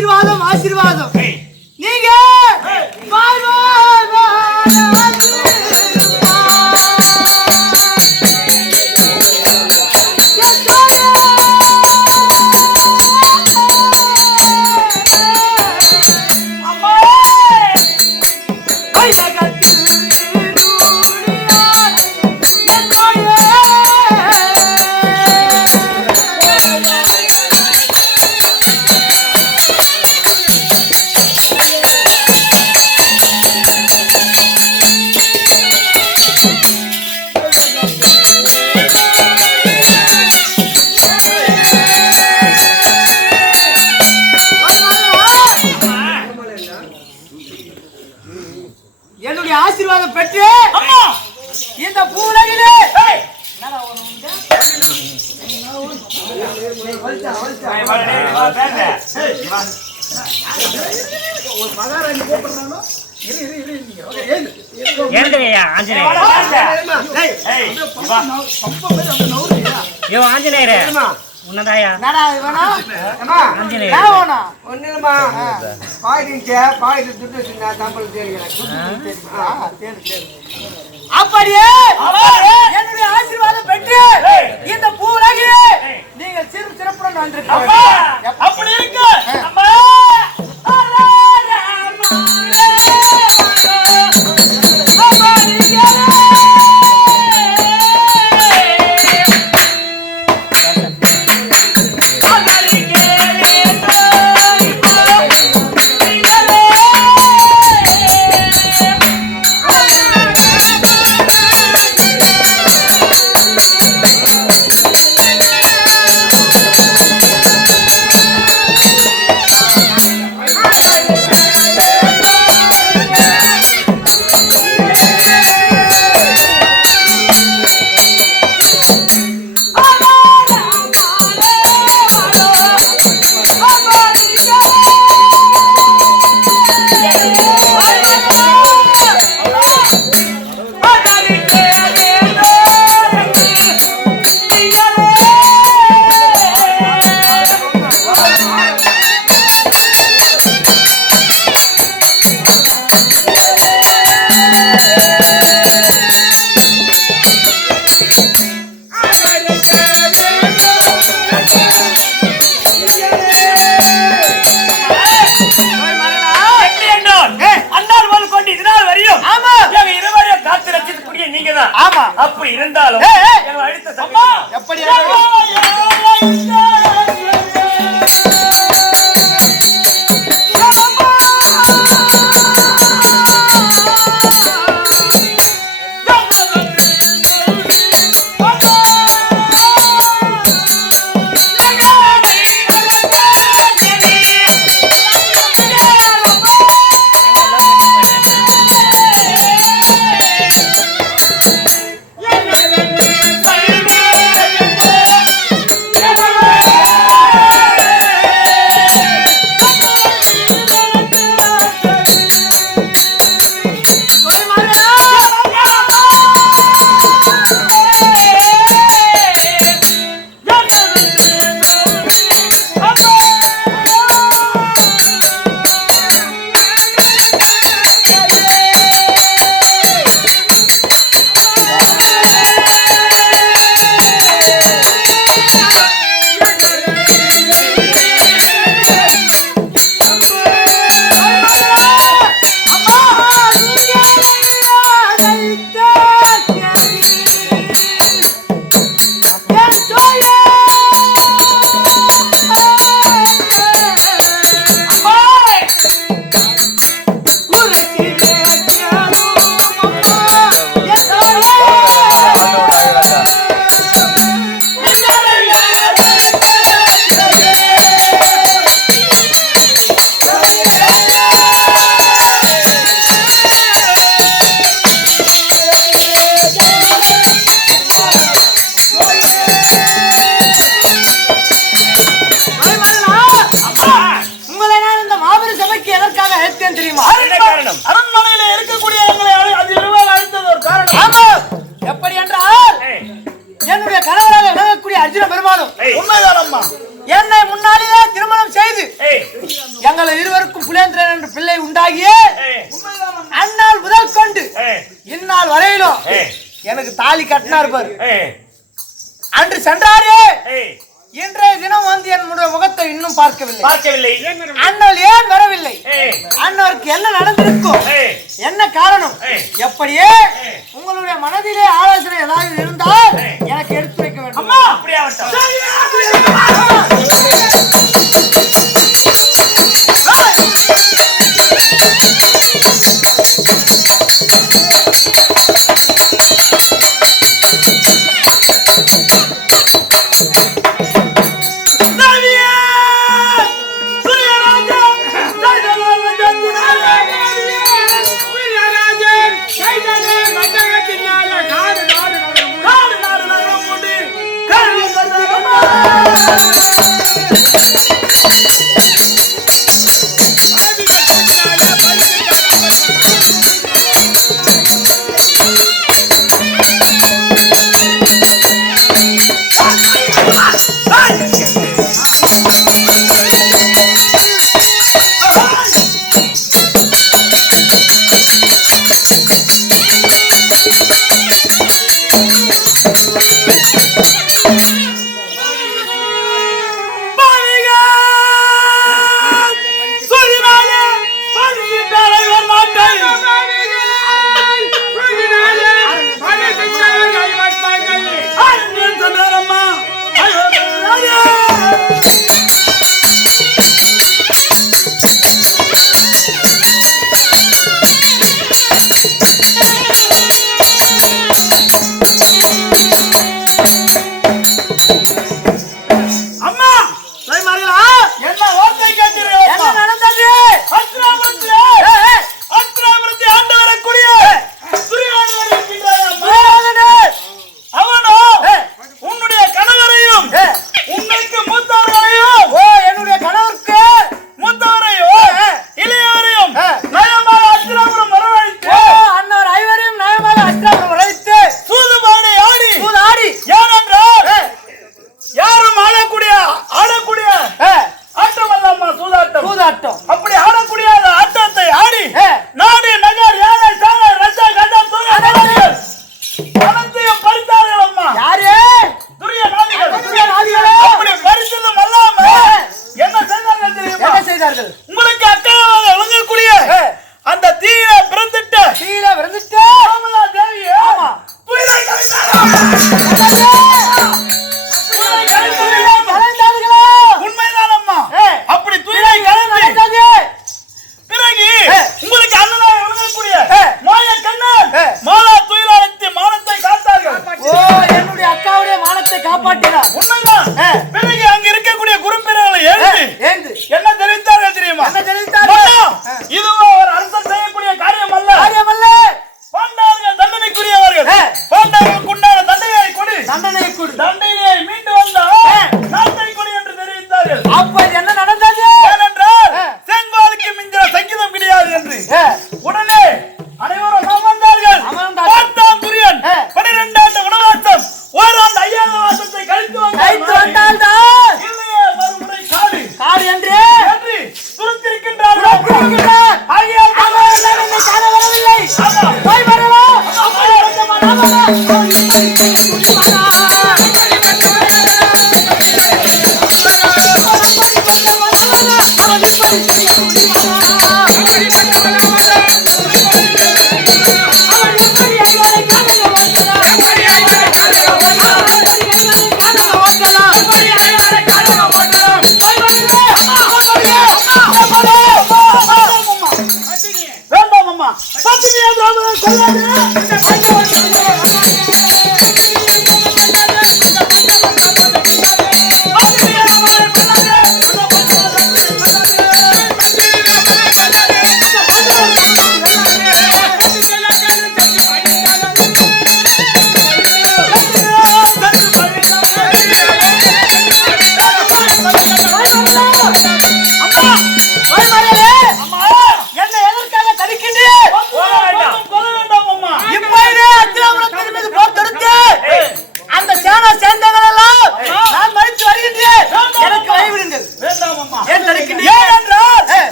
ஆசீர்வாதம் ஆசீர்வாதம். நீங்க என்னுடைய ஆசீர்வாதம் பெற்று இந்த பூலகிலே ஆஞ்சநேயரே உன்னதாயா அப்படியே என்னுடைய ஆசீர்வாதம் பெற்று இந்த பூலகிலே நீங்கள் சிறப்புடன் வந்திருக்கீங்க. அப்படி இருக்கு அப்படி இருந்தாலும் எப்படி என்னை முன்னாடியே திருமணம் செய்து தாலி கட்டினார் பாரு. ஏய், அன்று சென்றாரு. ஏய், இன்றைய தினம் வந்து என்னுடைய முகத்தை இன்னும் பார்க்கவில்லை. பார்க்கவில்லை. அண்ணல் ஏன் வரவில்லை? ஏய், அண்ணருக்கு என்ன நடந்திருக்கும்? ஏய், என்ன காரணம்? ஏய், எப்படியே உங்களுடைய மனதிலே ஆலோசனை ஏதாவது இருந்தால் எனக்கு எடுத்து வைக்க வேண்டும். அம்மா அப்படியே ஆகட்டும். அப்படி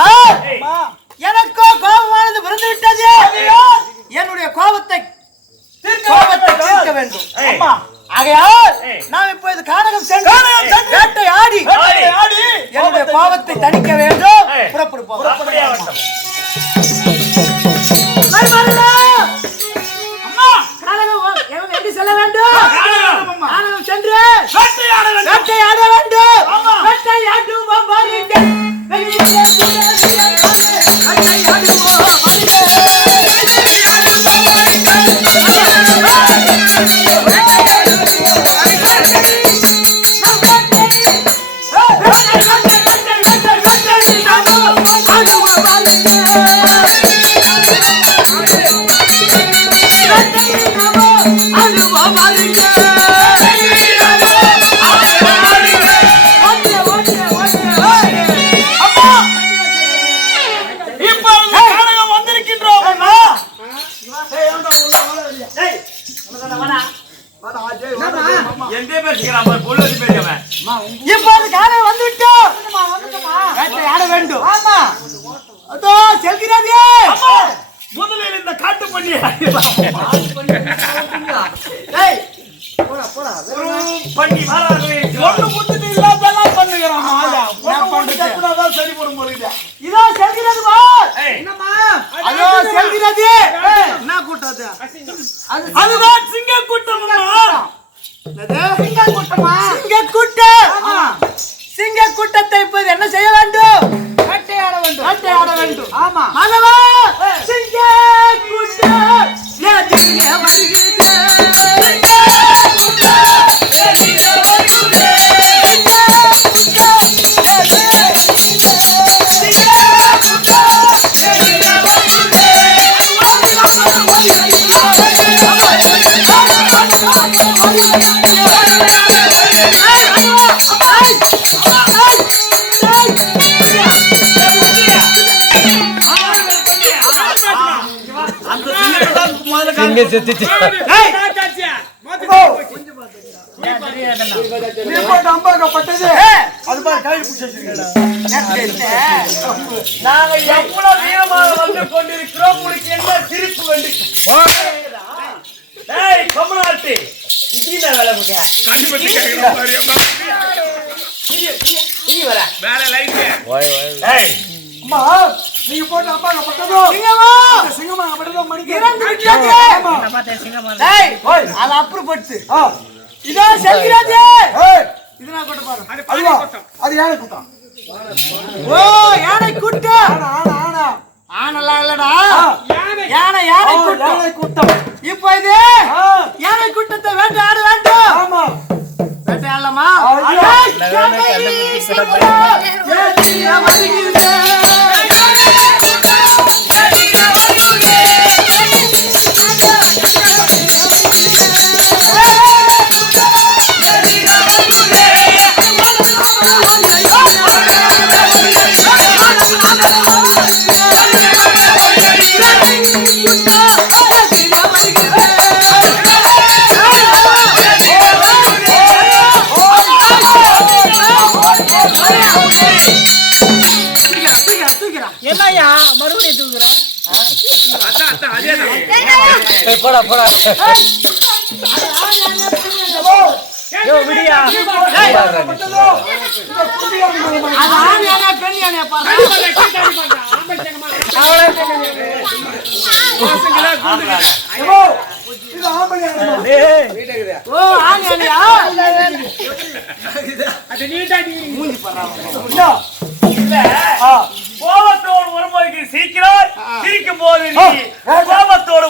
ஆகையால் எனக்கோ கோபமானது பிறந்து விட்டது. என்னுடைய கோபத்தை தீர்க்க வேண்டும். ஆகையால் நாம் இப்போது கானகம் சென்று வேட்டையாடி என்னுடைய கோபத்தை தணிக்க வேண்டும். புறப்படுப்போம். அம்மா கானகம் எங்க செல்ல வேண்டும்? கானகம் சென்று வேட்டையாட வேண்டும். வேட்டையாடுவோம் வாருங்கள். இப்போது காலம் வந்துவிட்டோம். வேட்டையாட வேண்டும். ஆமா அதோ செல்கிறது. முதலில் இந்த காட்டு பண்ணி பண்ணி சரி போடும் போது இதோ செல்கிறது. அதோ செல்கிறது. என்ன கூட்டாது? அதுதான் சிங்க கூட்டம். சிங்க கூட்டத்தை இப்போது என்ன செய்ய வேண்டும்? வேட்டையாட வேண்டும். ஆமா மகவா சிங்க கூட்டம் எதிரே வருகிறது. நாங்க எவ்வளவு வீரமாக வந்து கொண்டிருக்கிறோம். உங்களுக்கு என்ன சிரிப்பு வந்து கமலாட்டி இதில வேலை முடியா நீங்க போட்டு அப்பாங்க பட்டதோ சிங்கமா பட்டதோ மணிக்கு அது அப்புறப்பட்டு இதோ செல்கிறது. இது நான் கொண்டு பாரு. அது யானை கூட்டம். ஓ யானை கூட்டம். ஆனலாம் இல்லடா. யானை கூட்டம். இப்போ இது யானை கூட்டத்தை வேட்டையாட வேண்டும். ஆமா வேட்டையாடலாமா? என்னையா மறுபடியும் தூக்குறேன். விடியா கோபத்தோடு வரும்போது சீக்கிரம் சிரிக்கும் போது கோபத்தோடு